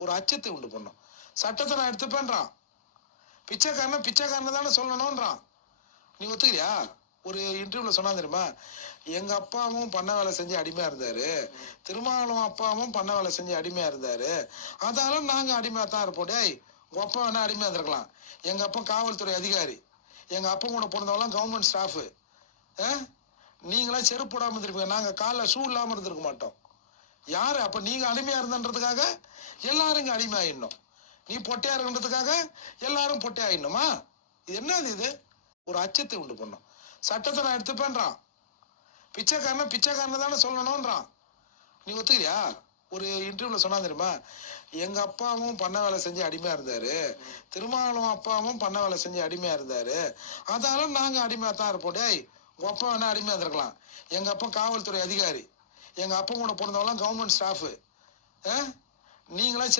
ஒரு அச்சத்தை உண்டு பண்ணும். சட்டத்தை நான் எடுத்துப்பேன்றான். பிச்சைக்காரனை தானே சொல்லணும்ன்றான். நீ ஒத்துக்கிறியா? ஒரு இன்டர்வியூல சொன்னா தெரியுமா, எங்க அப்பாவும் பண்ண வேலை செஞ்சு அடிமையா இருந்தாரு, திருமாவளவன் அப்பாவும் பண்ண வேலை செஞ்சு அடிமையா இருந்தாரு, அதால நாங்க அடிமையா தான் இருப்போம். டேய், உங்க அப்பா வேணா அடிமையா இருந்திருக்கலாம், எங்க அப்பா காவல்துறை அதிகாரி, எங்க அப்பா கூட பிறந்தவெல்லாம் கவர்மெண்ட் ஸ்டாஃபு. நீங்களாம் செருப்பு போடாம இருந்திருப்பீங்க, நாங்க காலில் ஷூ இல்லாம இருந்திருக்க மாட்டோம். யாரு அப்ப நீங்க அடிமையா இருந்தன்றதுக்காக எல்லாரும் இங்க அடிமை ஆயிடணும், நீ பொட்டையா இருக்கின்றதுக்காக எல்லாரும் பொட்டை ஆயிடணுமா? இது என்னது இது? ஒரு அச்சத்தை உண்டு பண்ணும். சட்டத்தை நான் எடுத்துப்பேன்றான். பிச்சைக்காரனை தானே சொல்லணும்ன்றான். நீ ஒத்துக்கிறியா? ஒரு இன்டர்வியூல சொன்னா தெரியுமா, எங்க அப்பாவும் பண்ண வேலை செஞ்சு அடிமையா இருந்தாரு, திருமாவளவன் அப்பாவும் பண்ண வேலை செஞ்சு அடிமையா இருந்தாரு, அதால நாங்க அடிமையா தான் இருப்போம். டேய், உங்க அப்பா வேணா அடிமையா இருந்திருக்கலாம், எங்க அப்பா காவல்துறை அதிகாரி, எங்க அப்பா கூட பிறந்தவெல்லாம் கவர்மெண்ட் ஸ்டாஃபு. நீங்களாம்